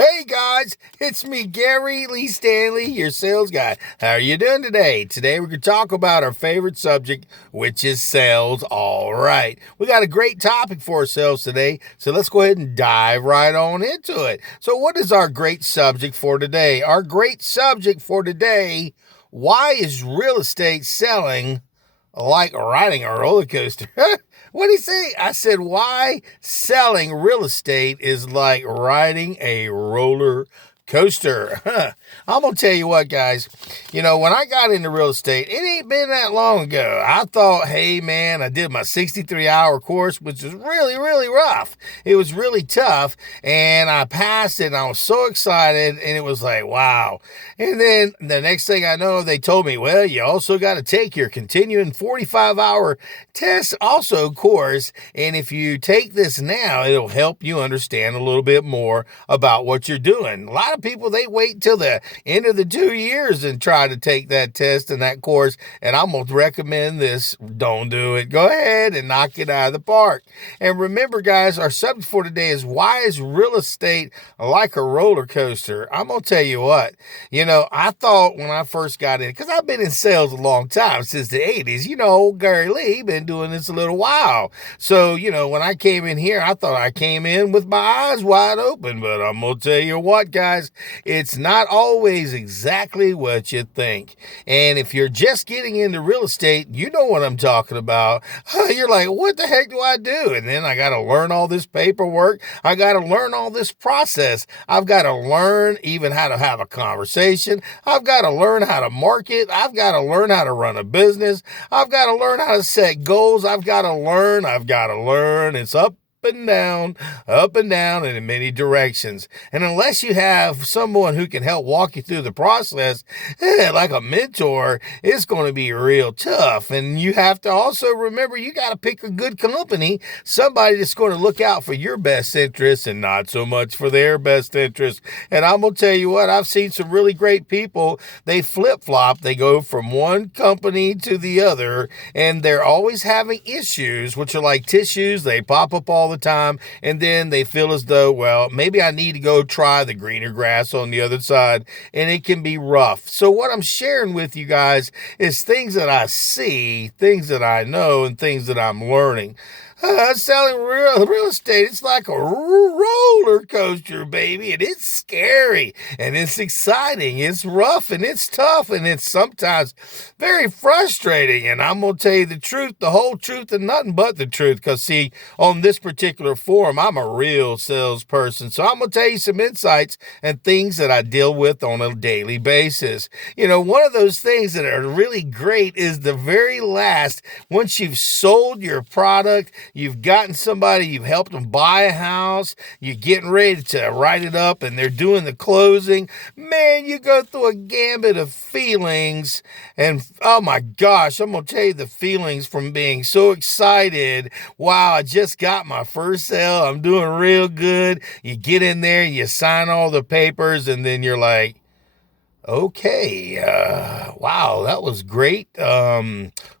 Hey guys, it's me, Gary Lee Stanley, your sales guy. How are you doing today? Today we're going to talk about our favorite subject, which is sales. All right. We got a great topic for ourselves today, so let's go ahead and dive right on into it. So what is our great subject for today? Our great subject for today, why is real estate selling like riding a roller coaster? What did he say? I said, why selling real estate is like riding a roller coaster. I'm going to tell you what, guys. You know, when I got into real estate, it ain't been that long ago. I thought, hey, man, I did my 63-hour course, which was really, really rough. It was really tough, and I passed it, and I was so excited, and it was like, wow. And then the next thing I know, they told me, well, you also got to take your continuing 45-hour test also course, and if you take this now, it'll help you understand a little bit more about what you're doing. A lot of people, they wait till the end of the 2 years and try to take that test and that course, and I'm going to recommend this. Don't do it. Go ahead and knock it out of the park. And remember, guys, our subject for today is why is real estate like a roller coaster? I'm going to tell you what, I thought when I first got in, because I've been in sales a long time, since the 80s, old Gary Lee, been doing this a little while. So, when I came in here, I thought I came in with my eyes wide open, but I'm going to tell you what, guys, it's not always exactly what you think. And if you're just getting into real estate, you know what I'm talking about. You're like, what the heck do I do? And then I got to learn all this paperwork. I got to learn all this process. I've got to learn even how to have a conversation. I've got to learn how to market. I've got to learn how to run a business. I've got to learn how to set goals. I've got to learn. It's up and down, and in many directions. And unless you have someone who can help walk you through the process, like a mentor, it's going to be real tough. And you have to also remember, you got to pick a good company, somebody that's going to look out for your best interests and not so much for their best interests. And I'm going to tell you what, I've seen some really great people. They flip-flop. They go from one company to the other, and they're always having issues, which are like tissues. They pop up all the time, and then they feel as though, well, maybe I need to go try the greener grass on the other side, and it can be rough. So what I'm sharing with you guys is things that I see, things that I know, and things that I'm learning. Selling real estate, it's like a roller coaster, baby, and it's scary, and it's exciting, it's rough, and it's tough, and it's sometimes very frustrating, and I'm going to tell you the truth, the whole truth, and nothing but the truth, because, see, on this particular forum, I'm a real salesperson, so I'm going to tell you some insights and things that I deal with on a daily basis. One of those things that are really great is the very last, once you've sold your product, you've gotten somebody, you've helped them buy a house, you're getting ready to write it up, and they're doing the closing. Man, you go through a gambit of feelings, and oh my gosh, I'm going to tell you the feelings from being so excited. Wow, I just got my first sale. I'm doing real good. You get in there, you sign all the papers, and then you're like, okay, wow, that was great.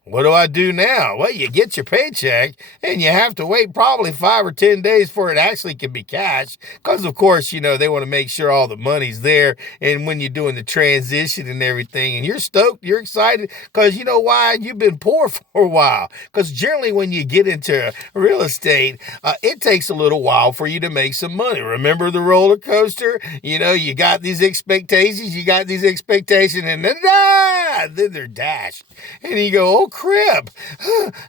What do I do now? Well, you get your paycheck, and you have to wait probably 5 or 10 days before it actually can be cashed. Because, of course, they want to make sure all the money's there. And when you're doing the transition and everything, and you're stoked, you're excited, because you know why? You've been poor for a while. Because generally when you get into real estate, it takes a little while for you to make some money. Remember the roller coaster? You got these expectations, and then they're dashed. And you go, oh, crap.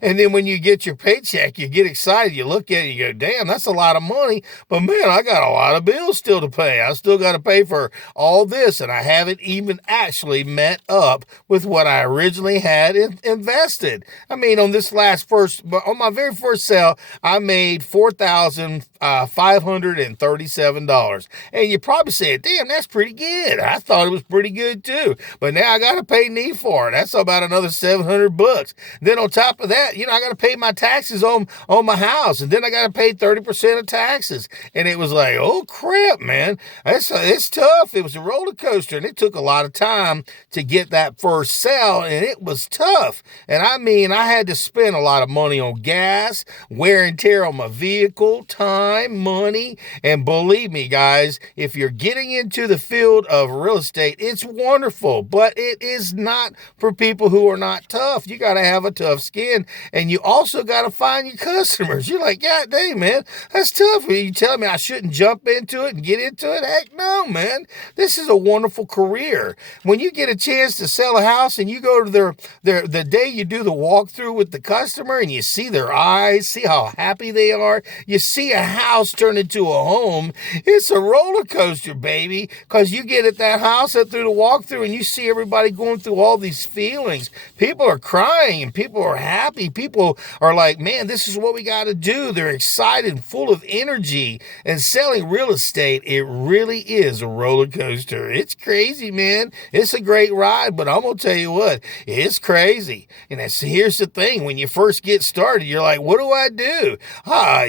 And then when you get your paycheck, you get excited. You look at it, you go, damn, that's a lot of money. But, man, I got a lot of bills still to pay. I still got to pay for all this, and I haven't even actually met up with what I originally had invested. I mean, on my very first sale, I made $4,537. And you probably said, damn, that's pretty good. I thought it was pretty good too. But now I got to pay knee for it. That's about another $700. Then on top of that, I got to pay my taxes on my house, and then I got to pay 30% of taxes. And it was like, oh crap, man, it's tough. It was a roller coaster, and it took a lot of time to get that first sale, and it was tough. And I mean, I had to spend a lot of money on gas, wear and tear on my vehicle, time, money. And believe me, guys, if you're getting into the field of real estate, it's wonderful, but it is not for people who are not tough. You got to have a tough skin, and you also got to find your customers. You're like, God dang, man, that's tough. Are you telling me I shouldn't jump into it and get into it? Heck no, man. This is a wonderful career. When you get a chance to sell a house and you go to the day you do the walkthrough with the customer and you see their eyes, see how happy they are, you see a house turn into a home, it's a roller coaster, baby, because you get at that house and through the walkthrough and you see everybody going through all these feelings. People are crying and people are happy. People are like, man, this is what we got to do. They're excited, full of energy. And selling real estate, it really is a roller coaster. It's crazy, man. It's a great ride, but I'm going to tell you what, it's crazy. And here's the thing. When you first get started, you're like, what do I do?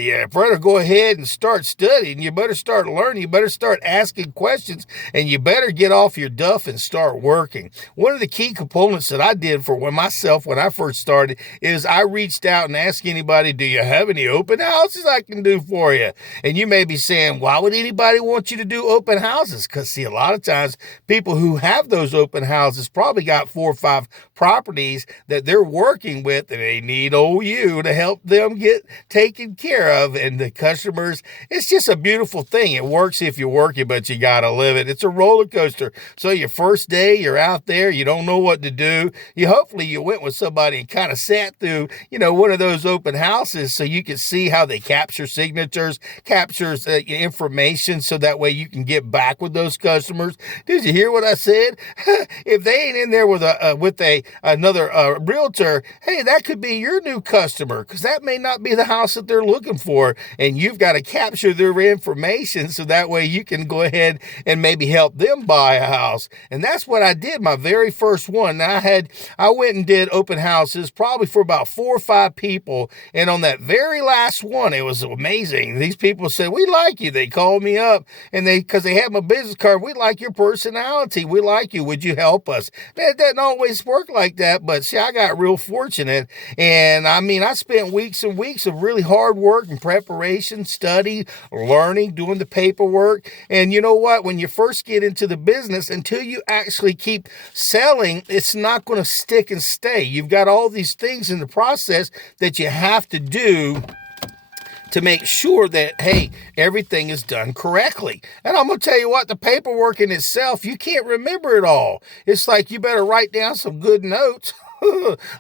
You better go ahead and start studying. You better start learning. You better start asking questions, and you better get off your duff and start working. One of the key components that I did for myself when I first started is I reached out and asked anybody, do you have any open houses I can do for you? And you may be saying, why would anybody want you to do open houses? Because see, a lot of times people who have those open houses probably got 4 or 5 properties that they're working with, and they need you to help them get taken care of. And the customers, it's just a beautiful thing. It works if you're working, but you got to live it. It's a roller coaster. So your first day, you're out there, you don't know what to do. Hopefully you went with somebody and kind of sat through, one of those open houses so you can see how they capture signatures, captures information, so that way you can get back with those customers. Did you hear what I said? If they ain't in there with another realtor, hey, that could be your new customer, because that may not be the house that they're looking for, and you've got to capture their information so that way you can go ahead and maybe help them buy a house. And that's what I did my very first one. I went and did open houses probably for about 4 or 5 people, and on that very last one, it was amazing. These people said, we like you. They called me up, and because they had my business card, we like your personality. We like you. Would you help us? That doesn't always work like that, but see, I got real fortunate. And I mean, I spent weeks and weeks of really hard work and preparation, study, learning, doing the paperwork. And you know what? When you first get into the business, until you actually keep selling, it's not going to stick and stay. You've got all these things in the process that you have to do to make sure that, hey, everything is done correctly. And I'm going to tell you what, the paperwork in itself, you can't remember it all. It's like you better write down some good notes.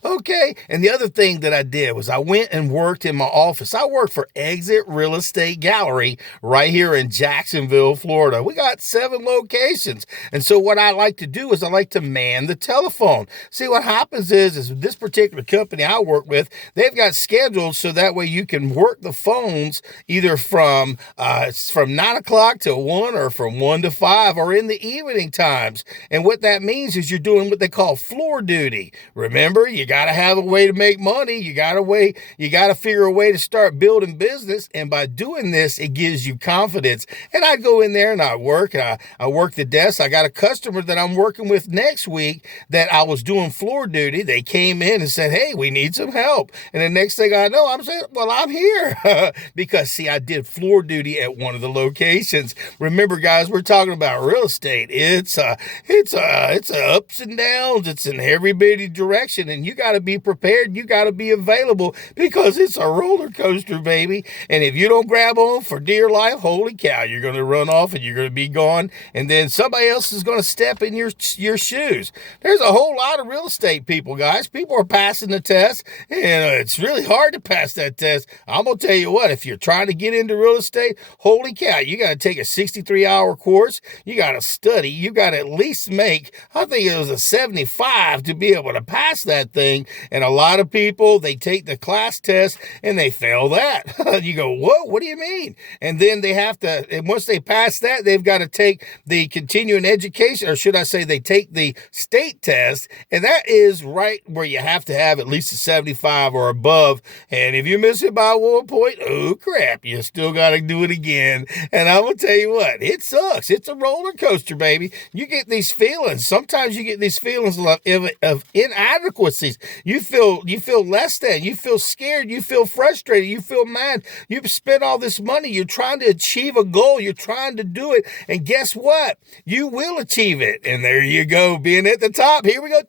Okay. And the other thing that I did was I went and worked in my office. I worked for Exit Real Estate Gallery right here in Jacksonville, Florida. We got 7 locations. And so what I like to do is I like to man the telephone. See, what happens is this particular company I work with, they've got schedules so that way you can work the phones either from 9 o'clock to 1 or from 1 to 5 or in the evening times. And what that means is you're doing what they call floor duty. Remember, you got to have a way to make money. You got to figure a way to start building business. And by doing this, it gives you confidence. And I go in there and I work the desk. I got a customer that I'm working with next week that I was doing floor duty. They came in and said, hey, we need some help. And the next thing I know, I'm saying, well, I'm here because see, I did floor duty at one of the locations. Remember, guys, we're talking about real estate. It's ups and downs. It's in every bitty direction. And you got to be prepared. You got to be available because it's a roller coaster, baby. And if you don't grab on for dear life, holy cow, you're going to run off and you're going to be gone. And then somebody else is going to step in your shoes. There's a whole lot of real estate people, guys. People are passing the test, and it's really hard to pass that test. I'm going to tell you what, if you're trying to get into real estate, holy cow, you got to take a 63-hour course. You got to study. You got to at least make, I think it was a 75 to be able to pass pass that thing. And a lot of people, they take the class test and they fail that. You go, whoa, what do you mean? And then they have to, and once they pass that, they've got to take the continuing education, or should I say they take the state test. And that is right where you have to have at least a 75 or above. And if you miss it by 1 point, oh crap, you still got to do it again. And I'm going to tell you what, it sucks. It's a roller coaster, baby. You get these feelings. Sometimes you get these feelings of inadequacies. You feel less than. You feel scared. You feel frustrated. You feel mad. You've spent all this money. You're trying to achieve a goal. You're trying to do it. And guess what? You will achieve it. And there you go, being at the top. Here we go.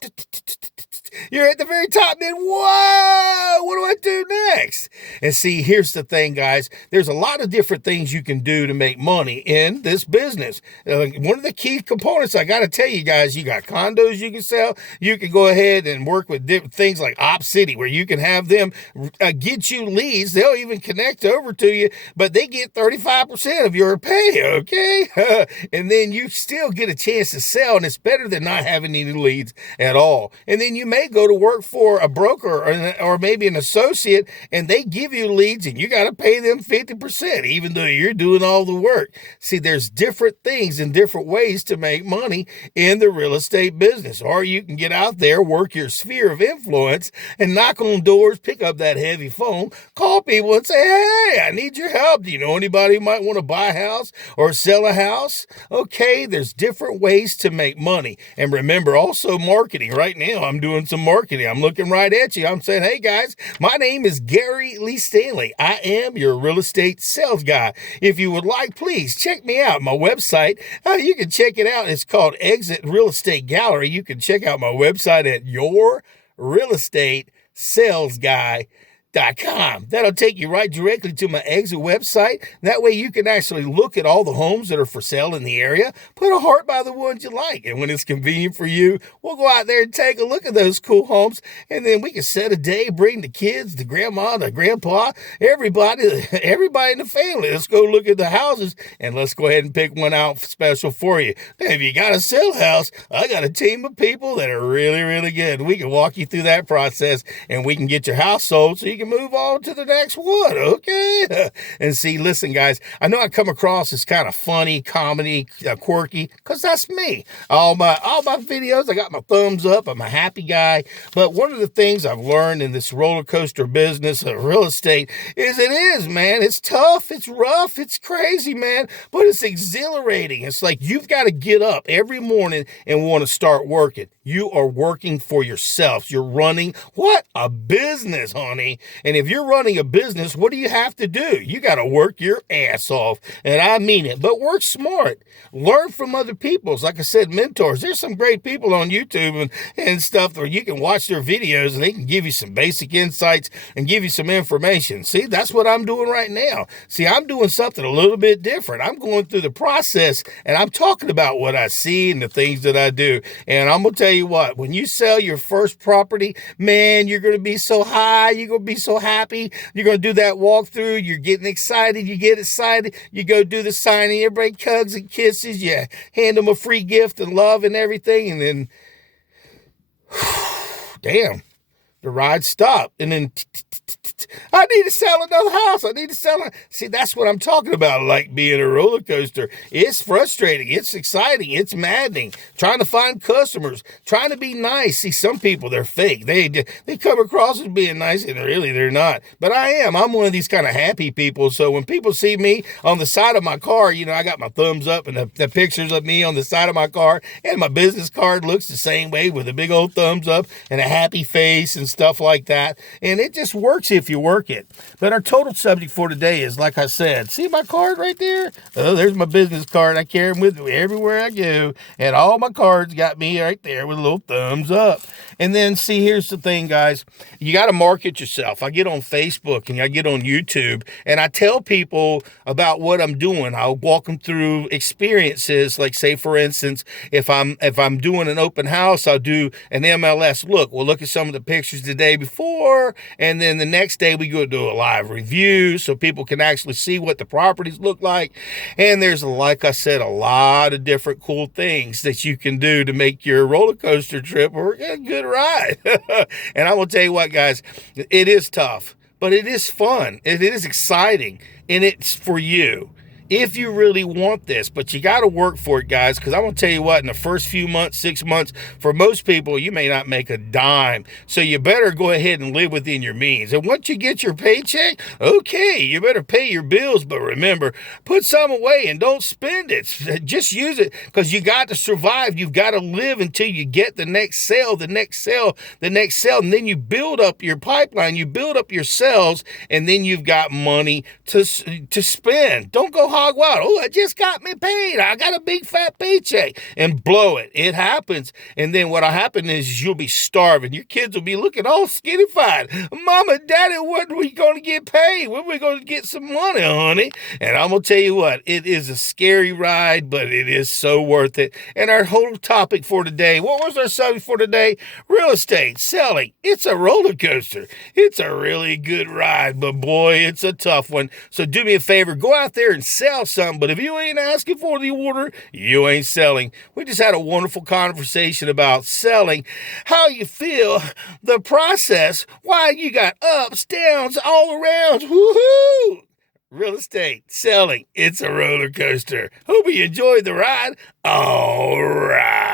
You're at the very top. Then, whoa, what do I do next? And see, here's the thing, guys. There's a lot of different things you can do to make money in this business. One of the key components, I got to tell you guys, you got condos you can sell. You can go ahead and work with different things like Op City, where you can have them get you leads. They'll even connect over to you, but they get 35% of your pay, okay? And then you still get a chance to sell, and it's better than not having any leads at all. And then you may go to work for a broker or maybe an associate, and they give you leads, and you got to pay them 50%, even though you're doing all the work. See, there's different things and different ways to make money in the real estate business. Or you can get out there, work your sphere of influence, and knock on doors, pick up that heavy phone, call people and say, hey, I need your help. Do you know anybody who might want to buy a house or sell a house? Okay, there's different ways to make money. And remember, also marketing. Right now, I'm doing some marketing. I'm looking right at you. I'm saying, hey, guys, my name is Gary Lee Stanley. I am your real estate sales guy. If you would like, please check me out. My website, you can check it out. It's called Exit Real Estate Gallery. You can check out my website at yourrealestatesalesguy.com. That'll take you right directly to my exit website. That way you can actually look at all the homes that are for sale in the area, put a heart by the ones you like. And when it's convenient for you, we'll go out there and take a look at those cool homes. And then we can set a day, bring the kids, the grandma, the grandpa, everybody in the family. Let's go look at the houses and let's go ahead and pick one out special for you. Now, if you got a sell house, I got a team of people that are really, really good. We can walk you through that process and we can get your house sold so you can move on to the next one, okay? And see, listen, guys, I know I come across as kind of funny, comedy, quirky, because that's me. All my videos, I got my thumbs up. I'm a happy guy. But one of the things I've learned in this roller coaster business of real estate is man. It's tough. It's rough. It's crazy, man. But it's exhilarating. It's like you've got to get up every morning and want to start working. You are working for yourself. You're running what? A business, honey. And if you're running a business, what do you have to do? You got to work your ass off. And I mean it, but work smart. Learn from other people. Like I said, mentors. There's some great people on YouTube and stuff where you can watch their videos and they can give you some basic insights and give you some information. See, that's what I'm doing right now. See, I'm doing something a little bit different. I'm going through the process and I'm talking about what I see and the things that I do. And I'm going to tell you what, when you sell your first property, man, you're going to be so high. You're going to be so happy. You're going to do that walkthrough. You're getting excited. You get excited. You go do the signing. Everybody hugs and kisses. You hand them a free gift and love and everything. And then, damn, the ride stopped. And then, I need to sell another house. I need to sell it. See, that's what I'm talking about, like being a roller coaster. It's frustrating. It's exciting. It's maddening. Trying to find customers. Trying to be nice. See, some people, they're fake. They come across as being nice, and really they're not. But I am. I'm one of these kind of happy people. So when people see me on the side of my car, you know, I got my thumbs up and the pictures of me on the side of my car, and my business card looks the same way with a big old thumbs up and a happy face and stuff like that. And it just works if you work it. But our total subject for today is, like I said, see my card right there? Oh, there's my business card. I carry them with me everywhere I go. And all my cards got me right there with a little thumbs up. And then, see, here's the thing, guys. You got to market yourself. I get on Facebook and I get on YouTube and I tell people about what I'm doing. I'll walk them through experiences. Like, say, for instance, if I'm doing an open house, I'll do an MLS look. We'll look at some of the pictures package the day before, and then the next day we go do a live review so people can actually see what the properties look like. And there's, like I said, a lot of different cool things that you can do to make your roller coaster trip a good ride. And I'm going to tell you what, guys, it is tough, but it is fun. It is exciting, and it's for you if you really want this. But you got to work for it, guys, because I'm going to tell you what, in the first few months, 6 months, for most people, you may not make a dime. So you better go ahead and live within your means. And once you get your paycheck, okay, you better pay your bills. But remember, put some away and don't spend it. Just use it, because you got to survive. You've got to live until you get the next sale, the next sale, the next sale. And then you build up your pipeline, you build up your sales, and then you've got money to spend. Don't go hog wild. Oh, I just got me paid. I got a big fat paycheck, and blow it. It happens. And then what'll happen is you'll be starving. Your kids will be looking all skinny-fied. Mama, Daddy, when are we going to get paid? When are we going to get some money, honey? And I'm going to tell you what, it is a scary ride, but it is so worth it. And our whole topic for today, what was our subject for today? Real estate, selling. It's a roller coaster. It's a really good ride, but boy, it's a tough one. So do me a favor, go out there and sell something, but if you ain't asking for the order, you ain't selling. We just had a wonderful conversation about selling, how you feel, the process, why you got ups, downs, all around. Woohoo! Real estate, selling, it's a roller coaster. Hope you enjoyed the ride. All right.